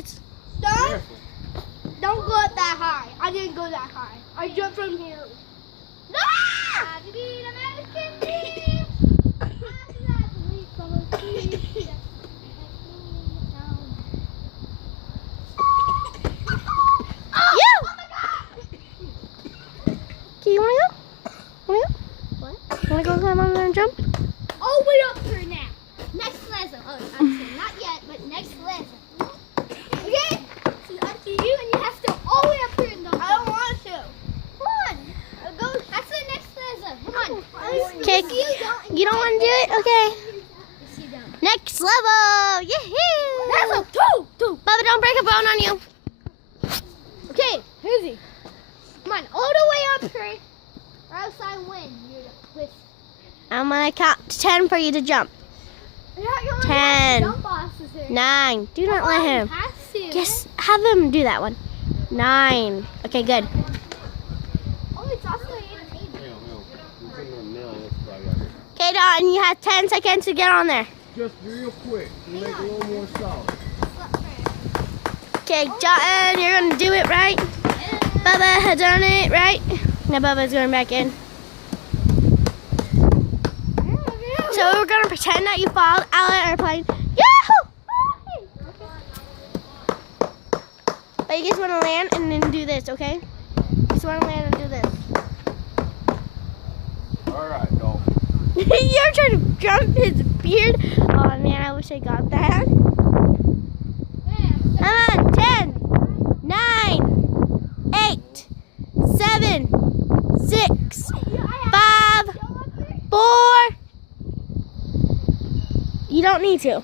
guys. Don't go up that high. I didn't go that high. I jumped from here. Ah! American dream. Okay, you wanna go? Wanna go? What? You wanna go climb on there and jump? All the way up here now. Next lesson. Oh, I'm saying not yet, but next lesson. Okay? It's up to you, and you have to all the way up here. I don't want to. Come on. Go. That's the next lesson. Come on. Okay. You don't want to do it? Okay. Yes, you don't. Next level. Yahoo! Level 2. Bubba, don't break a bone on you. Okay, who's he? Come on, all the way up here, or else I win. You're the twist. I'm gonna count to 10 for you to jump. You're not going 10, to jump bosses here. 9. Do not let him. Has to. Yes, have him do that one. 9. Okay, good. Oh, it's also 8 and 8. Okay, Dalton, you have 10 seconds to get on there. Just real quick, you make a little more solid. Okay, Dalton, you're gonna do it right. Bubba has done it right. Now Bubba's going back in. So we're gonna pretend that you fall out of the airplane. Yahoo! But you just wanna land and then do this, okay? Just wanna land and do this. Alright, Dalton. You're trying to jump his beard. Oh man, I wish I got that. Come on, 10, 9, 8, 7, 6, 5, 4. You don't need to.